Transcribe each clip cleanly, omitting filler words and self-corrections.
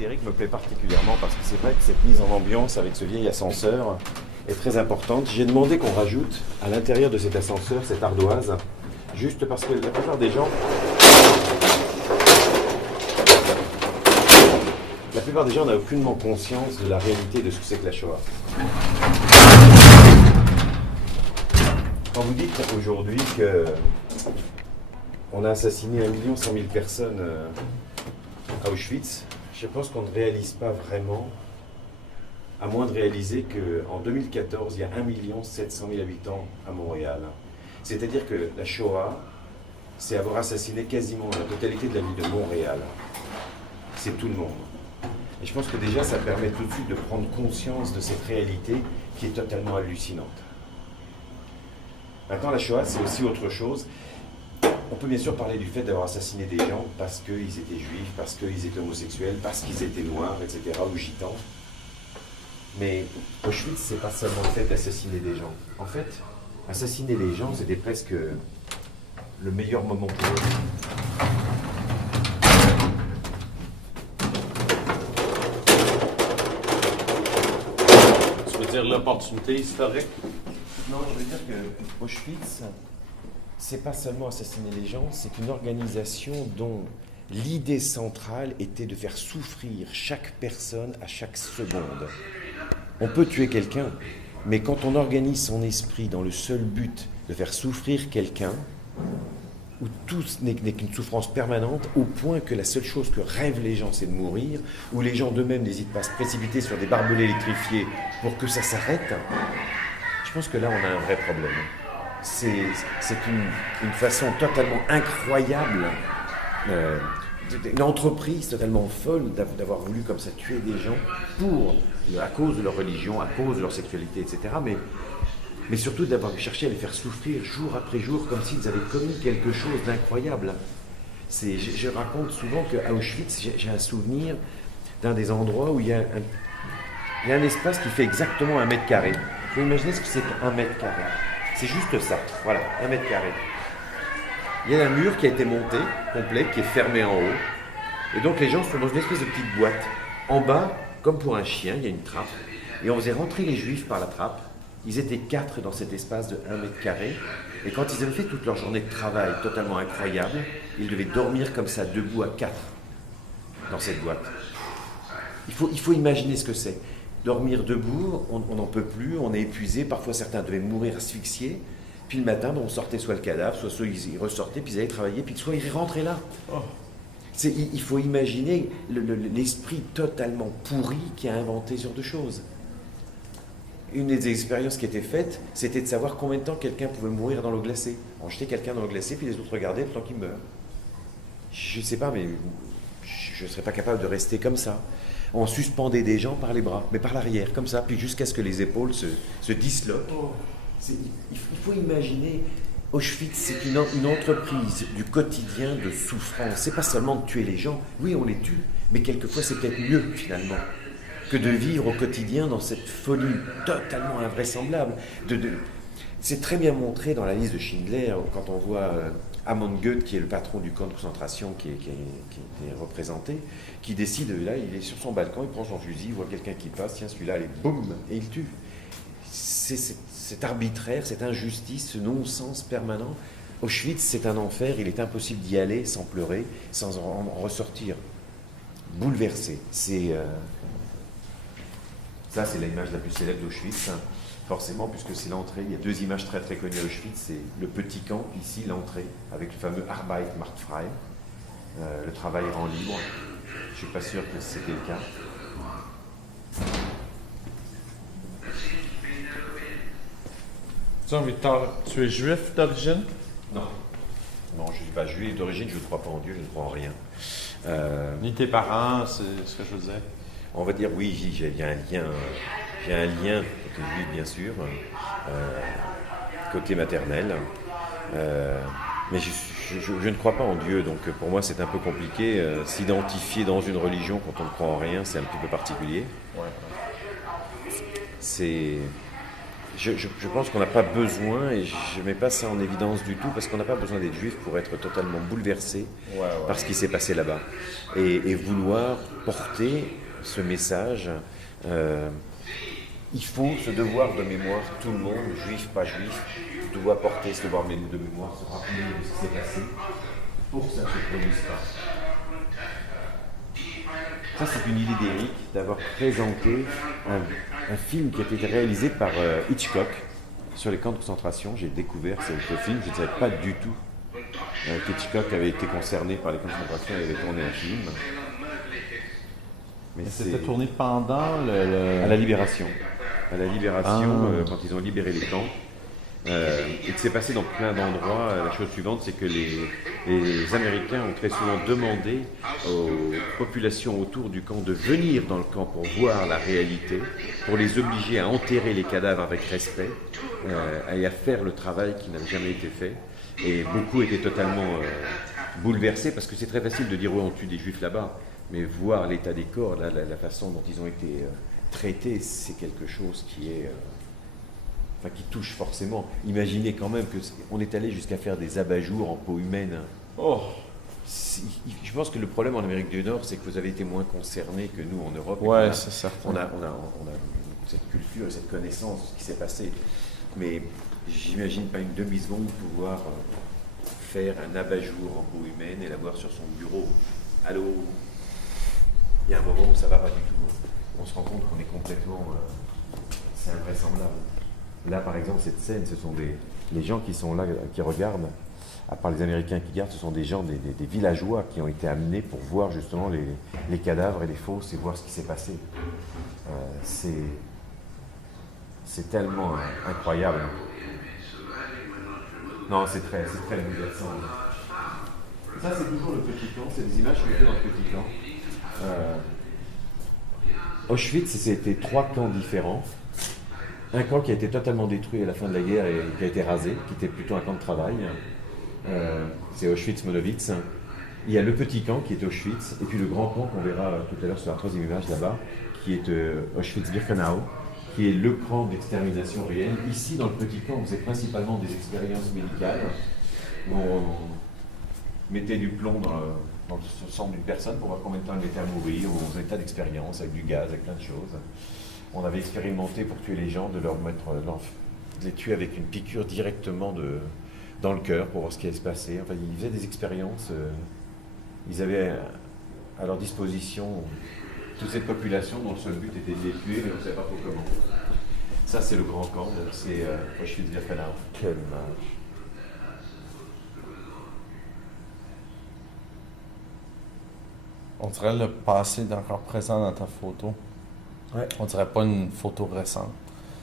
Frédéric me plaît particulièrement parce que c'est vrai que cette mise en ambiance avec ce vieil ascenseur est très importante. J'ai demandé qu'on rajoute à l'intérieur de cet ascenseur cette ardoise, juste parce que la plupart des gens... La plupart des gens n'ont aucunement conscience de la réalité de ce que c'est que la Shoah. Quand vous dites aujourd'hui qu'on a assassiné 1 100 000 personnes à Auschwitz, je pense qu'on ne réalise pas vraiment, à moins de réaliser qu'en 2014, il y a 1 700 000 habitants à Montréal. C'est-à-dire que la Shoah, c'est avoir assassiné quasiment la totalité de la ville de Montréal. C'est tout le monde. Et je pense que déjà, ça permet tout de suite de prendre conscience de cette réalité qui est totalement hallucinante. Maintenant, la Shoah, c'est aussi autre chose. On peut bien sûr parler du fait d'avoir assassiné des gens parce qu'ils étaient juifs, parce qu'ils étaient homosexuels, parce qu'ils étaient noirs, etc., ou gitans. Mais Auschwitz, c'est pas seulement le fait d'assassiner des gens. En fait, assassiner les gens, c'était presque le meilleur moment pour eux. Tu veux dire l'opportunité historique? Non, je veux dire que Auschwitz, c'est pas seulement assassiner les gens, c'est une organisation dont l'idée centrale était de faire souffrir chaque personne à chaque seconde. On peut tuer quelqu'un, mais quand on organise son esprit dans le seul but de faire souffrir quelqu'un, où tout n'est qu'une souffrance permanente, au point que la seule chose que rêvent les gens, c'est de mourir, où les gens d'eux-mêmes n'hésitent pas à se précipiter sur des barbelés électrifiés pour que ça s'arrête, je pense que là, on a un vrai problème. C'est une façon totalement incroyable, une entreprise totalement folle d'avoir voulu comme ça tuer des gens à cause de leur religion, à cause de leur sexualité, etc. Mais surtout d'avoir cherché à les faire souffrir jour après jour comme s'ils avaient commis quelque chose d'incroyable. Je raconte souvent qu'à Auschwitz, j'ai un souvenir d'un des endroits où il y a un espace qui fait exactement 1 mètre carré. Vous pouvez imaginer ce que c'est qu'1 mètre carré. C'est juste ça, voilà, 1 mètre carré. Il y a un mur qui a été monté, complet, qui est fermé en haut. Et donc les gens sont dans une espèce de petite boîte. En bas, comme pour un chien, il y a une trappe. Et on faisait rentrer les juifs par la trappe. Ils étaient 4 dans cet espace de 1 mètre carré. Et quand ils avaient fait toute leur journée de travail totalement incroyable, ils devaient dormir comme ça, debout à 4, dans cette boîte. Il faut imaginer ce que c'est. Dormir debout, on n'en peut plus, on est épuisé. Parfois, certains devaient mourir asphyxiés. Puis le matin, on sortait soit le cadavre, soit ils ressortaient, puis ils allaient travailler, puis soit ils rentraient là. Oh. Il faut imaginer l'esprit totalement pourri qui a inventé ce genre de choses. Une des expériences qui était faite, c'était de savoir combien de temps quelqu'un pouvait mourir dans l'eau glacée. On jetait quelqu'un dans l'eau glacée, puis les autres regardaient le temps qu'il meurt. Je ne sais pas, mais je ne serais pas capable de rester comme ça. On suspendait des gens par les bras, mais par l'arrière, comme ça, puis jusqu'à ce que les épaules se disloquent. Oh. Il faut imaginer, Auschwitz, c'est une entreprise du quotidien de souffrance. C'est pas seulement de tuer les gens, oui, on les tue, mais quelquefois c'est peut-être mieux, finalement, que de vivre au quotidien dans cette folie totalement invraisemblable. C'est très bien montré dans la liste de Schindler, quand on voit Amon Goeth, qui est le patron du camp de concentration qui est représenté, qui décide, là, il est sur son balcon, il prend son fusil, il voit quelqu'un qui passe, tiens, celui-là, allez, boum, et il tue. C'est arbitraire, cette injustice, ce non-sens permanent. Auschwitz, c'est un enfer, il est impossible d'y aller sans pleurer, sans en ressortir bouleversé. Ça, c'est l'image la plus célèbre d'Auschwitz, hein. Forcément, puisque c'est l'entrée. Il y a 2 images très très connues à Auschwitz. C'est le petit camp, ici l'entrée, avec le fameux Arbeit macht frei, le travail rend libre. Je ne suis pas sûr que c'était le cas. Tu es juif d'origine? Non. Non, je ne suis pas juif d'origine, je ne crois pas en Dieu, je ne crois en rien. Ni tes parents, c'est ce que je veux dire. On va dire oui, j'ai un lien côté juif, bien sûr, côté maternel. Mais je ne crois pas en Dieu, donc pour moi c'est un peu compliqué. S'identifier dans une religion quand on ne croit en rien, c'est un petit peu particulier. Ouais. je pense qu'on n'a pas besoin, et je ne mets pas ça en évidence du tout, parce qu'on n'a pas besoin d'être juif pour être totalement bouleversé par ce qui s'est passé là-bas. Et vouloir porter ce message, il faut ce devoir de mémoire, tout le monde, juif, pas juif, doit porter ce devoir de mémoire, se rappeler de ce qui s'est passé, pour que ça ne se produise pas. Ça, c'est une idée d'Éric d'avoir présenté un film qui a été réalisé par Hitchcock sur les camps de concentration. J'ai découvert ce film, je ne savais pas du tout qu'Hitchcock avait été concerné par les camps de concentration et avait tourné un film. Mais c'était tourné pendant à la Libération. À la Libération, quand ils ont libéré les camps. Et que c'est passé dans plein d'endroits. La chose suivante, c'est que les Américains ont très souvent demandé aux populations autour du camp de venir dans le camp pour voir la réalité, pour les obliger à enterrer les cadavres avec respect et à faire le travail qui n'avait jamais été fait. Et beaucoup étaient totalement bouleversés, parce que c'est très facile de dire on tue des juifs là-bas, mais voir l'état des corps, la façon dont ils ont été traités, c'est quelque chose qui est... qui touche forcément. Imaginez quand même qu'on est allé jusqu'à faire des abat-jours en peau humaine. Oh, je pense que le problème en Amérique du Nord, c'est que vous avez été moins concernés que nous en Europe. Ouais, c'est certain. On a cette culture et cette connaissance de ce qui s'est passé. Mais j'imagine pas une demi-seconde pouvoir faire un abat-jour en peau humaine et l'avoir sur son bureau. Allô? Il y a un moment où ça va pas du tout. On se rend compte qu'on est complètement... c'est invraisemblable. Là, par exemple, cette scène, ce sont les gens qui sont là, qui regardent, à part les Américains qui gardent, ce sont des gens, des villageois qui ont été amenés pour voir justement les cadavres et les fosses et voir ce qui s'est passé. C'est tellement incroyable. Non, c'est très bouleversant. Ça, c'est toujours le petit camp, c'est des images qu'on fait dans le petit camp. Auschwitz, c'était 3 camps différents. Un camp qui a été totalement détruit à la fin de la guerre et qui a été rasé, qui était plutôt un camp de travail. C'est Auschwitz-Monowitz. Il y a le petit camp qui est Auschwitz, et puis le grand camp qu'on verra tout à l'heure sur la 3e image là-bas, qui est Auschwitz-Birkenau, qui est le camp d'extermination réel. Ici, dans le petit camp, on faisait principalement des expériences médicales, où on mettait du plomb dans le sang d'une personne pour voir combien de temps elle était à mourir, ou on faisait des tas d'expériences avec du gaz, avec plein de choses. On avait expérimenté pour tuer les gens, de les tuer avec une piqûre directement dans le cœur pour voir ce qui allait se passer. Enfin, ils faisaient des expériences. Ils avaient à leur disposition toute cette population dont le seul but était de les tuer, mais on ne savait pas trop comment. Ça, c'est le grand camp, c'est Auschwitz-Birkenau. Quelle image! On dirait le passé est encore présent dans ta photo. Ouais. On dirait pas une photo récente.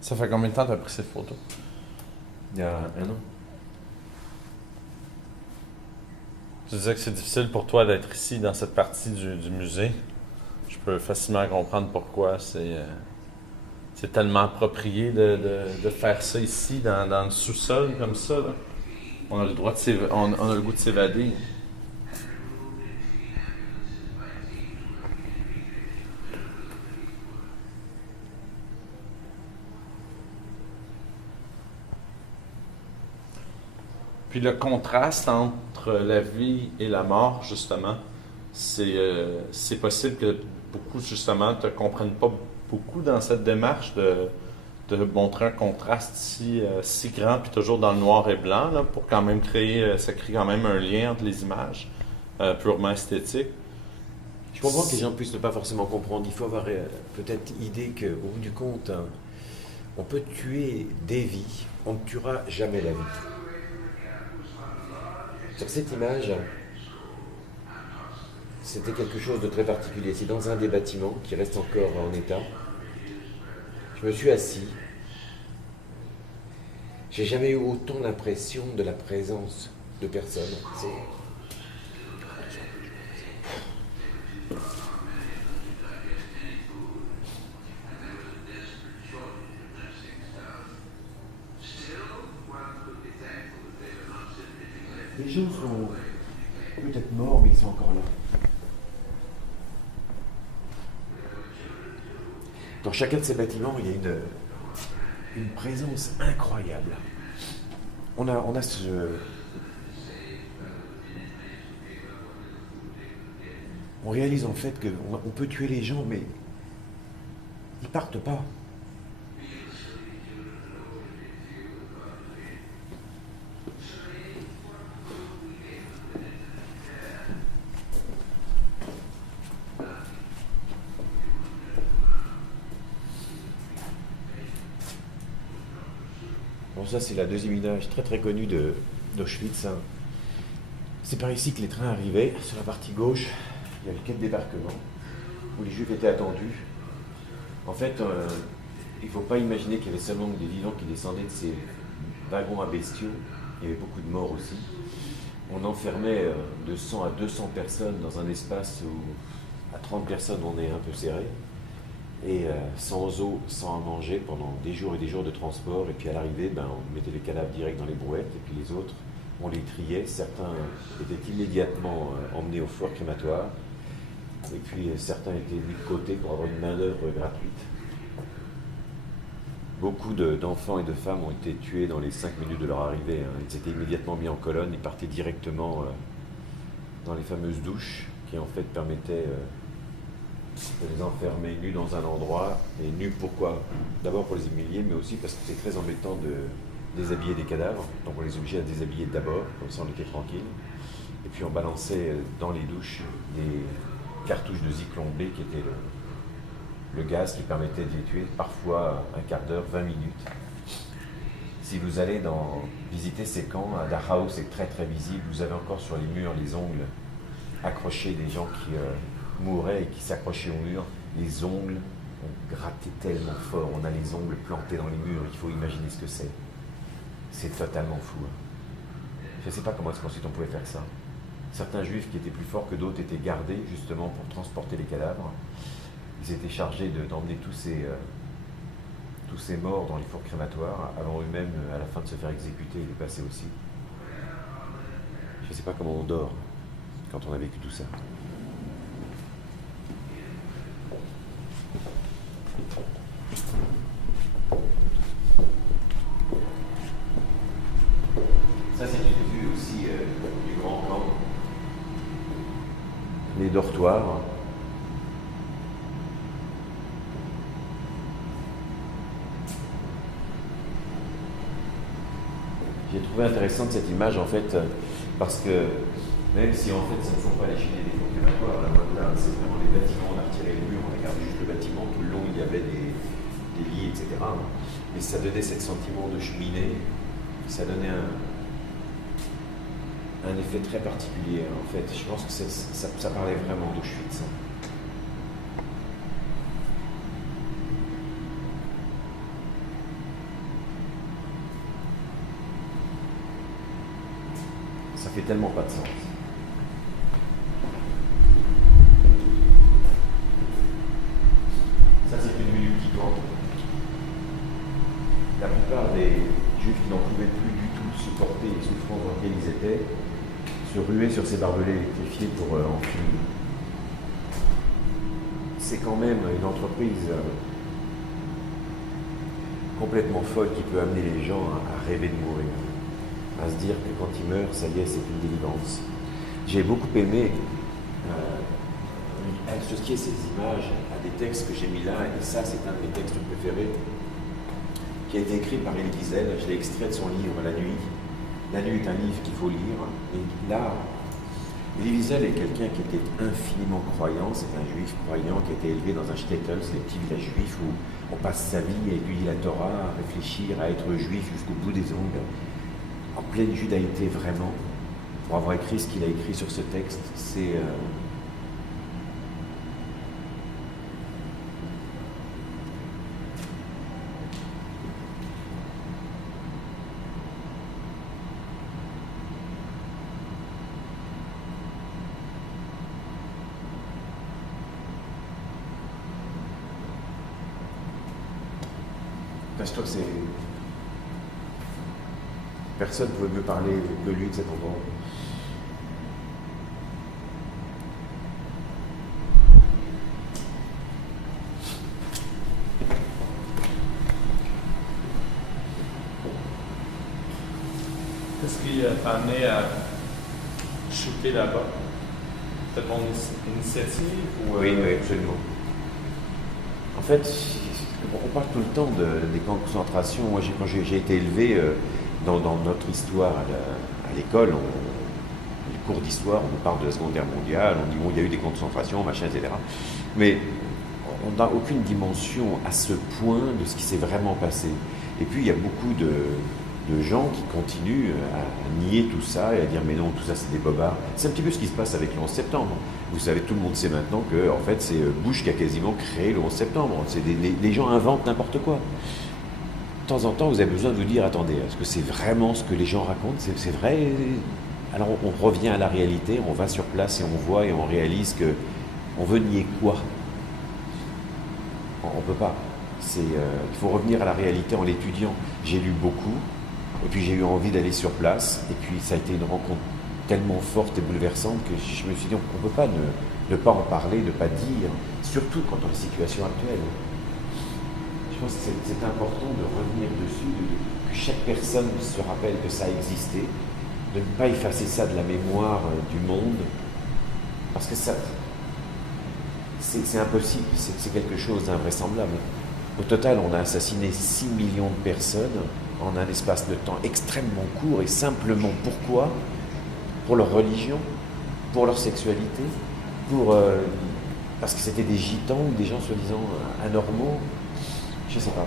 Ça fait combien de temps que tu as pris cette photo? Il y a 1 an. Tu disais que c'est difficile pour toi d'être ici dans cette partie du musée. Je peux facilement comprendre pourquoi. C'est tellement approprié de faire ça ici, dans le sous-sol comme ça. Là. On a le droit on a le goût de s'évader. Puis le contraste entre la vie et la mort, justement, c'est possible que beaucoup, justement, ne te comprennent pas beaucoup dans cette démarche de montrer un contraste si grand, puis toujours dans le noir et blanc, là, pour quand même ça crée quand même un lien entre les images, purement esthétiques. Je comprends que les gens puissent ne pas forcément comprendre. Il faut avoir peut-être idée qu'au bout du compte, on peut tuer des vies, on ne tuera jamais la vie. Sur cette image, c'était quelque chose de très particulier. C'est dans un des bâtiments qui reste encore en état. Je me suis assis. J'ai jamais eu autant l'impression de la présence de personnes. Les gens sont peut-être morts, mais ils sont encore là. Dans chacun de ces bâtiments, il y a une présence incroyable. On a ce... On réalise en fait qu'on peut tuer les gens, mais ils partent pas. Bon, ça c'est la deuxième image très très connue d'Auschwitz. Hein. C'est par ici que les trains arrivaient. Sur la partie gauche, il y a le quai de débarquement, où les Juifs étaient attendus. En fait, il ne faut pas imaginer qu'il y avait seulement des vivants qui descendaient de ces wagons à bestiaux. Il y avait beaucoup de morts aussi. On enfermait de 100 à 200 personnes dans un espace où, à 30 personnes, on est un peu serré. Et sans eau, sans à manger pendant des jours et des jours de transport. Et puis à l'arrivée, on mettait les cadavres direct dans les brouettes. Et puis les autres, on les triait. Certains étaient immédiatement emmenés au four crématoire. Et puis certains étaient mis de côté pour avoir une main-d'œuvre gratuite. Beaucoup d'enfants et de femmes ont été tués dans les 5 minutes de leur arrivée. Hein. Ils étaient immédiatement mis en colonne. Ils partaient directement dans les fameuses douches qui en fait permettaient de les enfermer nus dans un endroit. Et nus pourquoi? D'abord pour les humilier, mais aussi parce que c'est très embêtant de déshabiller des cadavres. Donc on les obligeait à déshabiller d'abord, comme ça on était tranquille. Et puis on balançait dans les douches des cartouches de Zyklon B qui était le gaz qui permettait de les tuer, parfois un quart d'heure, 20 minutes. Si vous allez visiter ces camps, à Dachau, c'est très très visible. Vous avez encore sur les murs les ongles accrochés des gens qui mouraient et qui s'accrochaient au mur. Les ongles ont gratté tellement fort, on a les ongles plantés dans les murs, il faut imaginer ce que c'est. C'est totalement fou. Hein. Je ne sais pas comment est-ce qu'ensuite on pouvait faire ça. Certains juifs qui étaient plus forts que d'autres étaient gardés justement pour transporter les cadavres. Ils étaient chargés d'emmener tous ces morts dans les fours crématoires avant eux-mêmes, à la fin de se faire exécuter et les passer aussi. Je ne sais pas comment on dort quand on a vécu tout ça. Ça, c'est une vue aussi du grand camp. Les dortoirs. J'ai trouvé intéressante cette image en fait, parce que même si en fait ce ne sont pas les cheminées des fours crématoires, là c'est vraiment les bâtiments, on a retiré les murs, on regardait juste le bâtiment, tout le long il y avait des lits, etc. Et ça donnait ce sentiment de cheminée, ça donnait un effet très particulier en fait. Je pense que ça parlait vraiment d'Auschwitz. Ça fait tellement pas de sens. Ça, c'est une vue du petit camp. La plupart des juifs qui n'en pouvaient plus du tout supporter les souffrances dans lesquelles ils étaient se ruaient sur ces barbelés électrifiés pour en finir. C'est quand même une entreprise complètement folle qui peut amener les gens à rêver de mourir. À se dire que quand il meurt, ça y est, c'est une délivrance. J'ai beaucoup aimé associer ces images à des textes que j'ai mis là, et ça, c'est un de mes textes préférés, qui a été écrit par Elie Wiesel. Je l'ai extrait de son livre La Nuit. La Nuit est un livre qu'il faut lire. Et là, Elie Wiesel est quelqu'un qui était infiniment croyant. C'est un juif croyant qui a été élevé dans un shtetl, c'est des petits villages juifs où on passe sa vie à étudier la Torah, à réfléchir, à être juif jusqu'au bout des ongles. En pleine judaïté vraiment, pour avoir écrit ce qu'il a écrit sur ce texte, c'est parce que personne ne pouvait mieux parler que lui de cet endroit. Qu'est-ce qui t'a amené à shooter là-bas? C'était ton initiative ou, Oui, oui, absolument. En fait, on parle tout le temps des camps de concentration. Moi, quand j'ai été élevé dans notre histoire à l'école, les cours d'histoire, on nous parle de la Seconde Guerre mondiale, on dit bon, il y a eu des camps de concentration, machin, etc. Mais on n'a aucune dimension à ce point de ce qui s'est vraiment passé. Et puis, il y a beaucoup de gens qui continuent à nier tout ça et à dire mais non, tout ça c'est des bobards. C'est un petit peu ce qui se passe avec le 11 septembre. Vous savez, tout le monde sait maintenant que en fait, c'est Bush qui a quasiment créé le 11 septembre. Les gens inventent n'importe quoi. De temps en temps, vous avez besoin de vous dire attendez, est-ce que c'est vraiment ce que les gens racontent? C'est vrai? Alors on revient à la réalité, on va sur place et on voit et on réalise que on veut nier quoi? On ne peut pas. Il faut revenir à la réalité en l'étudiant. J'ai lu beaucoup, et puis j'ai eu envie d'aller sur place, et puis ça a été une rencontre tellement forte et bouleversante que je me suis dit, on ne peut pas ne pas en parler, ne pas dire, surtout quand on est en situation actuelle. Je pense que c'est important de revenir dessus, que chaque personne se rappelle que ça a existé, de ne pas effacer ça de la mémoire du monde, parce que ça, c'est impossible, c'est quelque chose d'invraisemblable. Au total, on a assassiné 6 millions de personnes en un espace de temps extrêmement court, et simplement pourquoi? Pour leur religion, pour leur sexualité, parce que c'était des gitans ou des gens soi-disant anormaux, je ne sais pas.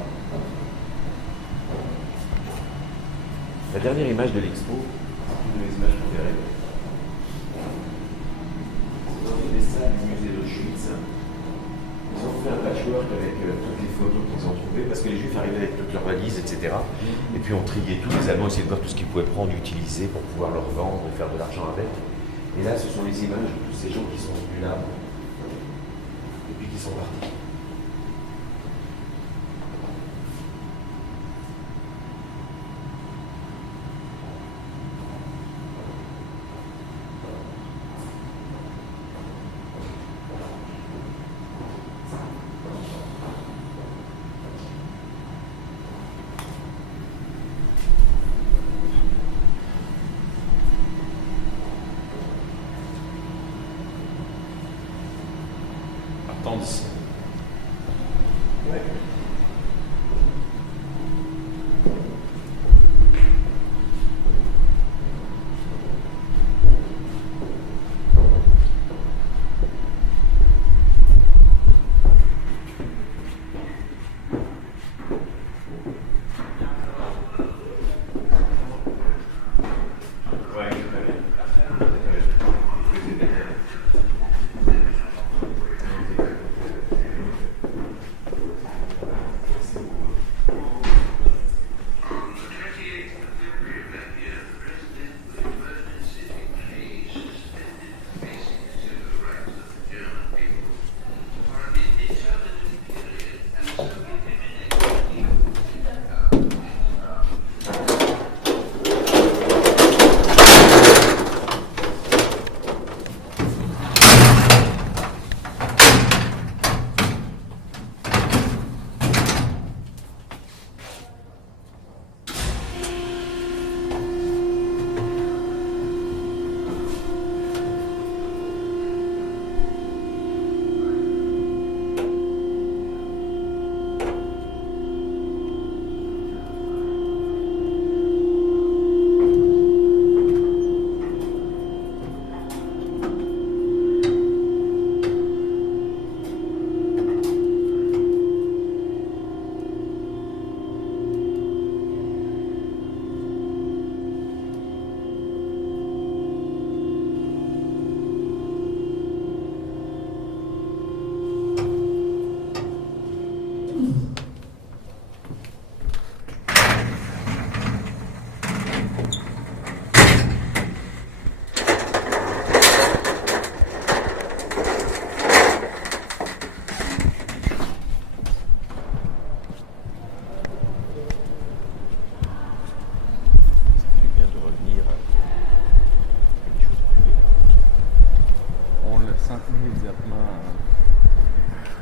La dernière image de l'expo, c'est une des images qu'on verrait. C'est dans une des salles du musée d'Auschwitz. Ils ont fait un patchwork avec toutes les photos qu'ils ont trouvées, parce que les Juifs arrivaient avec toutes leurs valises, etc. Et puis on triait tout, les Allemands essayaient de voir tout ce qu'ils pouvaient prendre, utiliser pour pouvoir leur vendre et faire de l'argent avec. Et là, ce sont les images de tous ces gens qui sont venus là, et puis qui sont partis. Partons d'ici. Ouais.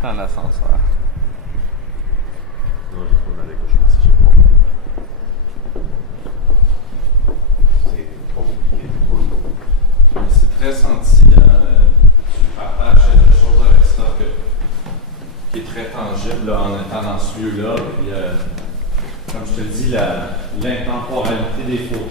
Dans l'ascenseur. Non, j'ai trop mal avec Auschwitz, j'ai pas envie. là, en étant dans ce lieu-là. Puis, comme je te dis, l'intemporalité des photos.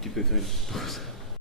Tu peux faire une pause.